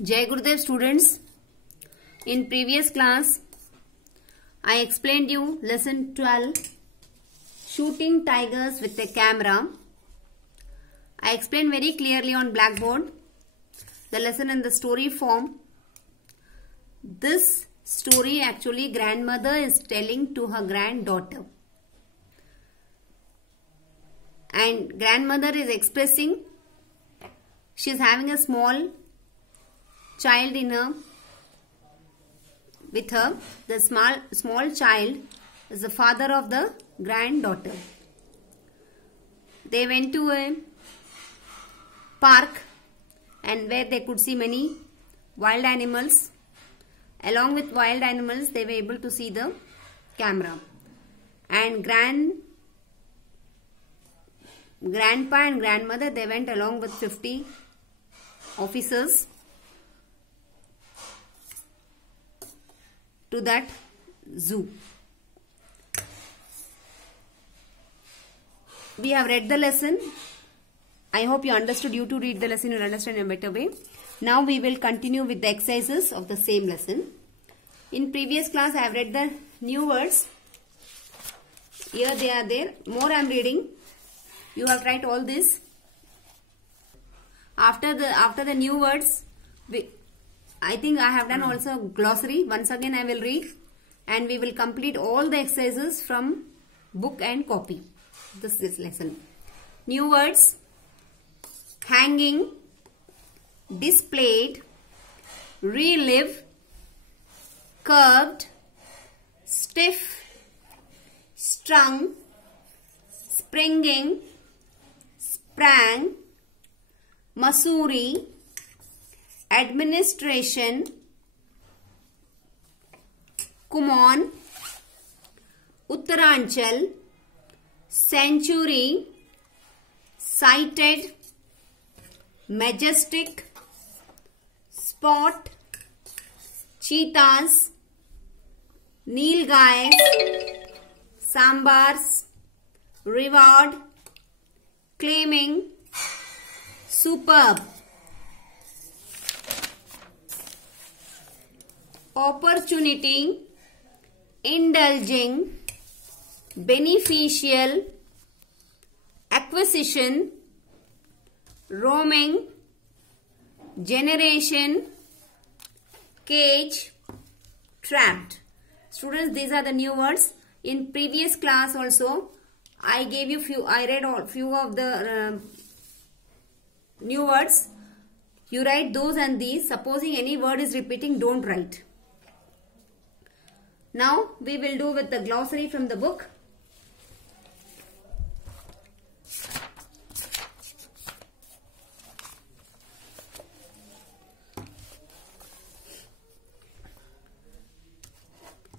Jai Gurudev students. In previous class, I explained you lesson 12, shooting tigers with a camera. I explained very clearly on blackboard the lesson in the story form. This story actually grandmother is telling to her granddaughter. And grandmother is expressing she is having a small child with her. The small child is the father of the granddaughter. They went to a park and where they could see many wild animals. Along with wild animals, they were able to see the camera. And grandpa and grandmother, they went along with 50 officers to that zoo. We have read the lesson. I hope you understood. You to read the lesson, you will understand in a better way. Now we will continue with the exercises of the same lesson. In previous class, I have read the new words. Here they are there. More I am reading. You have tried all this. After the new words, I think I have done also glossary. Once again I will read and we will complete all the exercises from book and copy. This lesson. New words: hanging, displayed, relive, curved, stiff, strung, springing, sprang, Masuri, administration, Kumon, Uttaranchal, century, sighted, majestic, spot, cheetahs, nilgais, sambars, reward, claiming, superb, opportunity, indulging, beneficial, acquisition, roaming, generation, cage, trapped. Students, these are the new words. In previous class also, I gave you I read few of the new words. You write those and these. Supposing any word is repeating, don't write. Now we will do with the glossary from the book.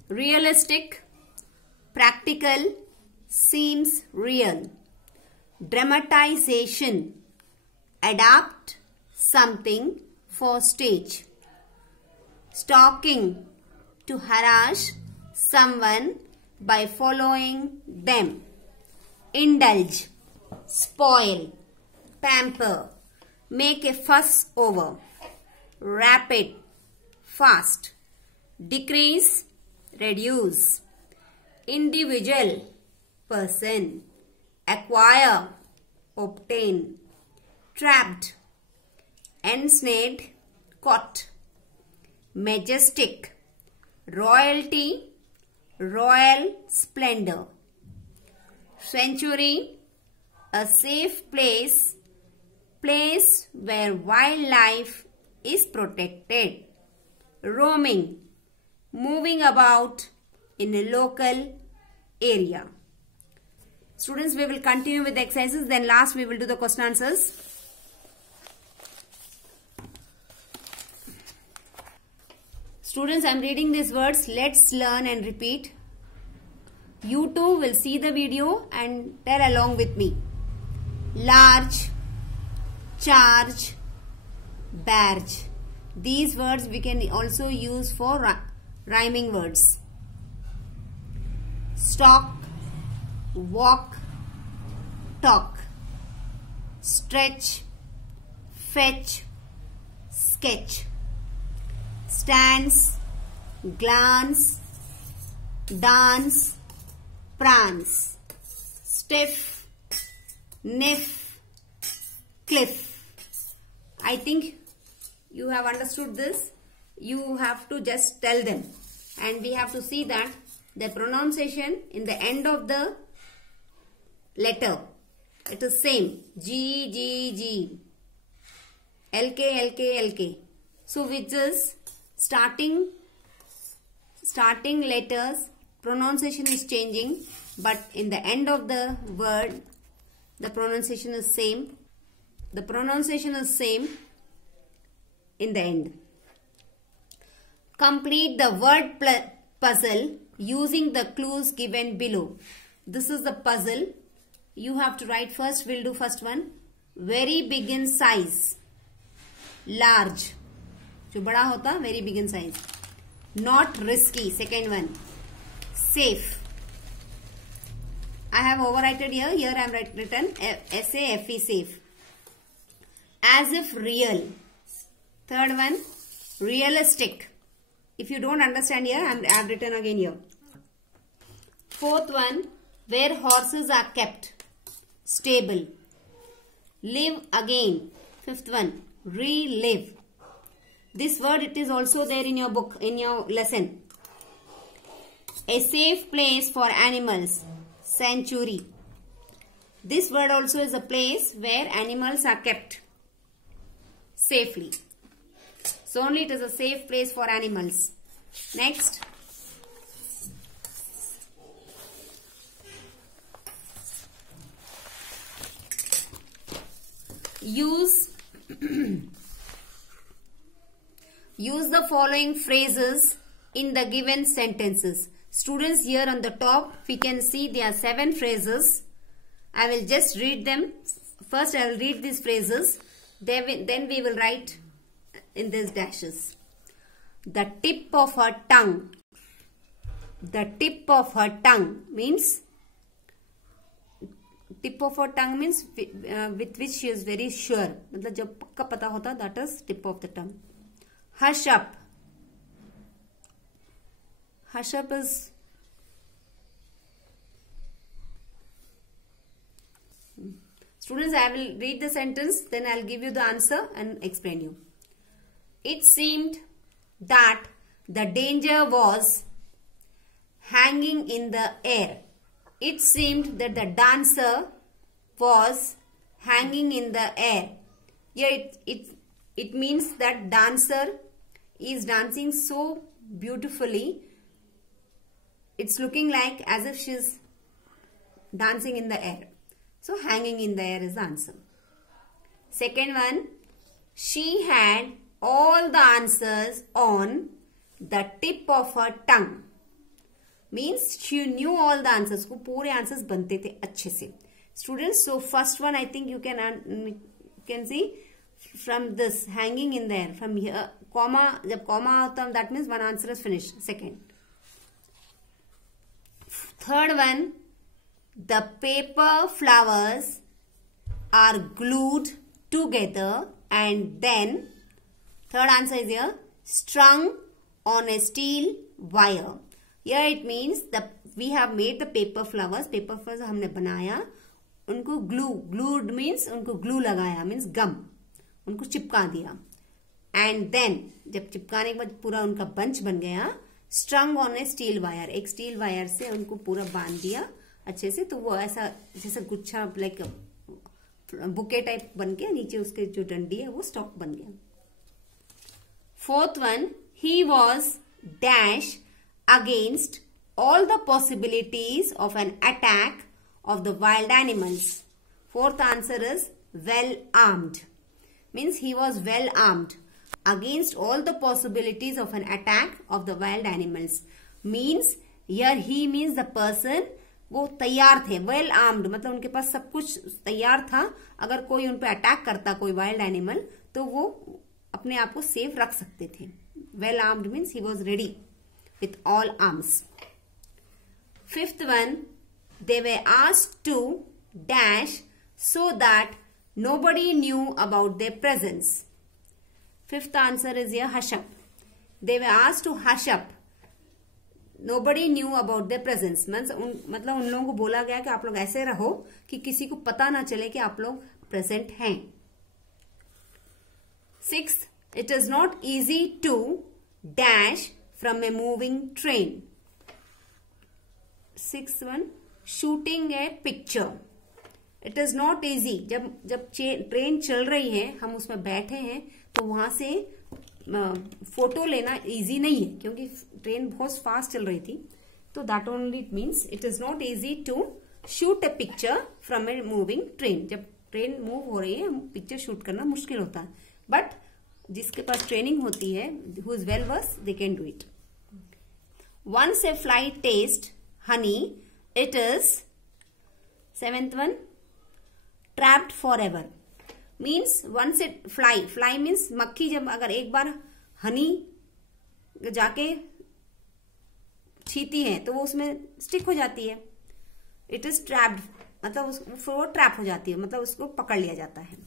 Realistic, practical, seems real. Dramatization, adapt something for stage. Stalking, to harass someone by following them. Indulge, spoil, pamper, make a fuss over. Rapid, fast. Decrease, reduce. Individual, person. Acquire, obtain. Trapped, ensnared, caught. Majestic, royalty, royal splendor. Sanctuary, a safe place, place where wildlife is protected. Roaming, moving about in a local area. Students, we will continue with the exercises. Then last we will do the question answers. Students, I am reading these words. Let's learn and repeat. You too will see the video and tell along with me. Large, charge, barge. These words we can also use for rhyming words. Stalk, walk, talk. Stretch, fetch, sketch. stands, glance, dance, prance, stiff, niff, cliff. I think you have understood this. You have to just tell them, and we have to see that the pronunciation in the end of the letter, it is same. G, G, G. LK, LK, LK. So which is starting letters, pronunciation is changing, but in the end of the word, the pronunciation is same. The pronunciation is same in the end. Complete the word puzzle using the clues given below. This is the puzzle. You have to write first. We'll do first one. Very big in size. Large. जो बड़ा होता, very big in size. Not risky. Second one. Safe. I have overwritten here. Here I have written S-A-F-E, safe. As if real. Third one. Realistic. If you don't understand here, I have written again here. Fourth one. Where horses are kept. Stable. Live again. Fifth one. Relive. This word, it is also there in your book, in your lesson. A safe place for animals. Sanctuary. This word also is a place where animals are kept safely. So only it is a safe place for animals. Next. Use the following phrases in the given sentences. Students, here on the top we can see there are 7 phrases. I will just read them. First I will read these phrases. Then we will write in these dashes. The tip of her tongue. The tip of her tongue means, tip of her tongue means with which she is very sure. मतलब जब पक्का पता होता, that is tip of the tongue. Hush up. Hush up is students, I will read the sentence, then I will give you the answer and explain you. It seemed that the danger was hanging in the air. It seemed that the dancer was hanging in the air. Here it means that dancer is dancing so beautifully. It's looking like as if she's dancing in the air. So hanging in the air is the answer. Second one, she had all the answers on the tip of her tongue. Means she knew all the answers. को पूरे answers बनते थे अच्छे से. Students, so first one I think you can see from this hanging in the air. From here, comma, जब comma आता, that means one answer is finished. Second. Third one, the paper flowers are glued together and then, third answer is here, strung on a steel wire. Here it means we have made the paper flowers. Paper flowers हमने बनाया, उनको glued means उनको glue लगाया, means gum, उनको चिपका दिया. And then जब चिपकाने के बाद पूरा उनका bunch बन गया, strung on a steel wire, एक steel wire से उनको पूरा बांध दिया अच्छे से, तो वो ऐसा जैसा गुच्छा like बुके टाइप बन गया, नीचे उसके जो डंडी है वो स्टॉक बन गया. Fourth one, he was dash against all the possibilities of an attack of the wild animals. Fourth answer is well armed. Means he was well armed against all the possibilities of an attack of the wild animals. Means here he means the person, वो तैयार थे. well armed मतलब उनके पास सब कुछ तैयार था. अगर कोई उन पे अटैक करता, कोई wild animal, तो वो अपने आप को सेफ रख सकते थे. well armed means he was ready with all arms. Fifth one, they were asked to dash so that nobody knew about their presence. Fifth answer is here, hush up. they were asked to hush up. Nobody knew about their presence. मतलब उन लोगों को बोला गया कि आप लोग ऐसे रहो कि किसी को पता ना चले कि आप लोग प्रेजेंट हैं. 6th, it is not easy to dash from a moving train. 6th one, shooting a picture. It is not easy. जब ट्रेन चल रही है, हम उसमें बैठे हैं, तो वहां से फोटो लेना इजी नहीं है, क्योंकि ट्रेन बहुत फास्ट चल रही थी. तो that only it means it is not easy to shoot a picture from a moving train. जब ट्रेन मूव हो रही है, पिक्चर शूट करना मुश्किल होता है. बट जिसके पास ट्रेनिंग होती है, who is well versed, they can do it. Once a fly taste honey, it is 7th one, trapped forever. Means once it fly means मक्खी जब अगर एक बार हनी जाके छीती है तो वो उसमें स्टिक हो जाती है. इट इज ट्रैप्ड मतलब वो ट्रैप हो जाती है, मतलब उसको पकड़ लिया जाता है.